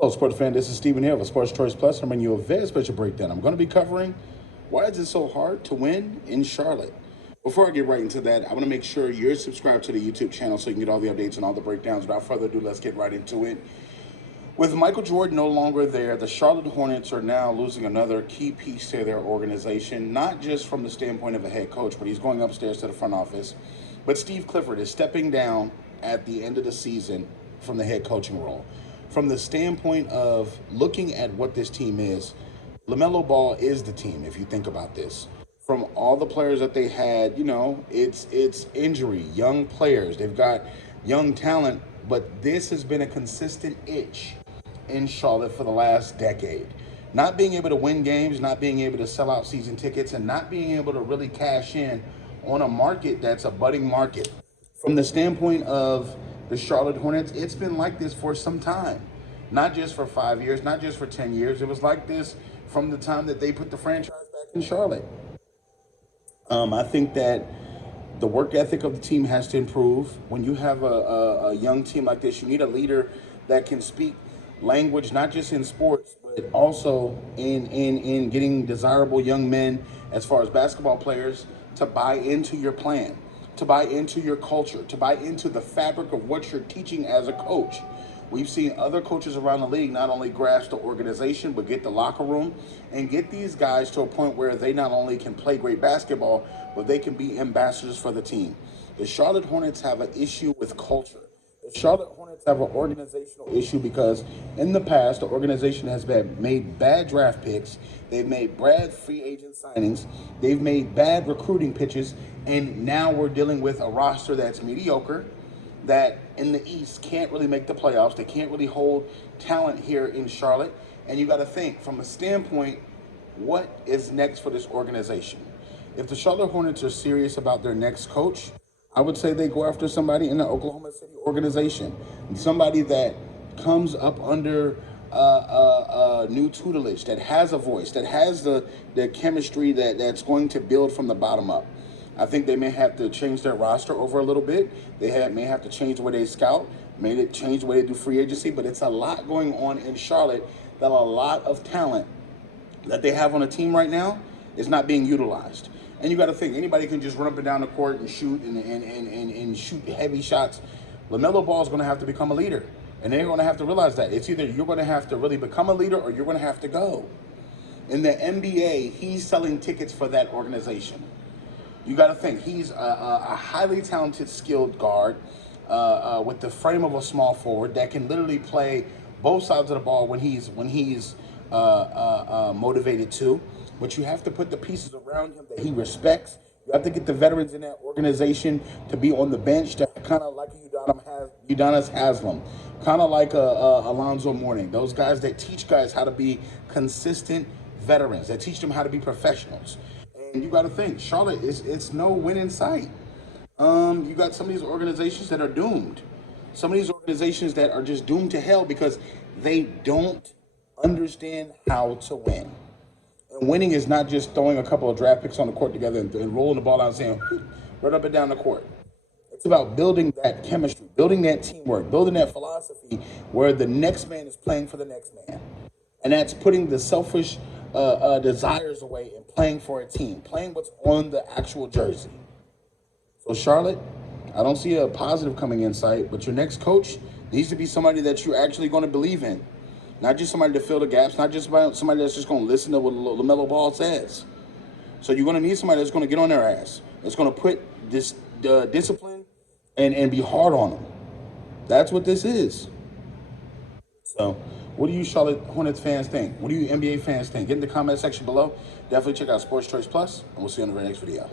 Hello, sports fan. This is Steven here of Sports Choice Plus. I'm bringing you a very special breakdown. I'm going to be covering why is it so hard to win in Charlotte. Before I get right into that, I want to make sure you're subscribed to the YouTube channel so you can get all the updates and all the breakdowns. Without further ado, let's get right into it. With Michael Jordan no longer there, the Charlotte Hornets are now losing another key piece to their organization, not just from the standpoint of a head coach, but he's going upstairs to the front office. But Steve Clifford is stepping down at the end of the season from the head coaching role. From the standpoint of looking at what this team is, LaMelo Ball is the team, if you think about this. From all the players that they had, it's injury, young players. They've got young talent, but this has been a consistent itch in Charlotte for the last decade. Not being able to win games, not being able to sell out season tickets, and not being able to really cash in on a market that's a budding market. From the standpoint of the Charlotte Hornets, it's been like this for some time. Not just for 5 years, not just for 10 years. It was like this from the time that they put the franchise back in Charlotte. I think that the work ethic of the team has to improve. When you have a young team like this, you need a leader that can speak language, not just in sports, but also in getting desirable young men, as far as basketball players, to buy into your plan, to buy into your culture, to buy into the fabric of what you're teaching as a coach. We've seen other coaches around the league not only grasp the organization, but get the locker room and get these guys to a point where they not only can play great basketball, but they can be ambassadors for the team. The Charlotte Hornets have an issue with culture. The Charlotte Hornets have an organizational issue because in the past, the organization has made bad draft picks. They've made bad free agent signings. They've made bad recruiting pitches. And now we're dealing with a roster that's mediocre, that in the East can't really make the playoffs. They can't really hold talent here in Charlotte. And you got to think from a standpoint, what is next for this organization? If the Charlotte Hornets are serious about their next coach, I would say they go after somebody in the Oklahoma City organization, somebody that comes up under new tutelage, that has a voice, that has the chemistry that's going to build from the bottom up. I think they may have to change their roster over a little bit. They may have to change the way they scout, may change the way they do free agency, but it's a lot going on in Charlotte that a lot of talent that they have on a team right now is not being utilized. And you got to think, anybody can just run up and down the court and shoot and shoot heavy shots. LaMelo Ball is going to have to become a leader. And they're going to have to realize that. It's either you're going to have to really become a leader or you're going to have to go. In the NBA, he's selling tickets for that organization. You got to think, he's a highly talented, skilled guard with the frame of a small forward that can literally play both sides of the ball when he's motivated to. But you have to put the pieces around him that he respects. You have to get the veterans in that organization to be on the bench, to kind of like Udonis Haslem, kind of like Alonzo Mourning. Those guys that teach guys how to be consistent veterans, that teach them how to be professionals. And you got to think, Charlotte, it's no win in sight. You got some of these organizations that are doomed. Some of these organizations that are just doomed to hell because they don't understand how to win. And winning is not just throwing a couple of draft picks on the court together and rolling the ball out and saying, right up and down the court. It's about building that chemistry, building that teamwork, building that philosophy where the next man is playing for the next man. And that's putting the selfish desires away and playing for a team, playing what's on the actual jersey. So Charlotte, I don't see a positive coming in sight, but your next coach needs to be somebody that you're actually going to believe in. Not just somebody to fill the gaps, not just somebody that's just going to listen to what LaMelo Ball says. So you're going to need somebody that's going to get on their ass, that's going to put this discipline and be hard on them. That's what this is. So what do you Charlotte Hornets fans think? What do you NBA fans think? Get in the comment section below. Definitely check out Sports Choice Plus, and we'll see you on the very next video.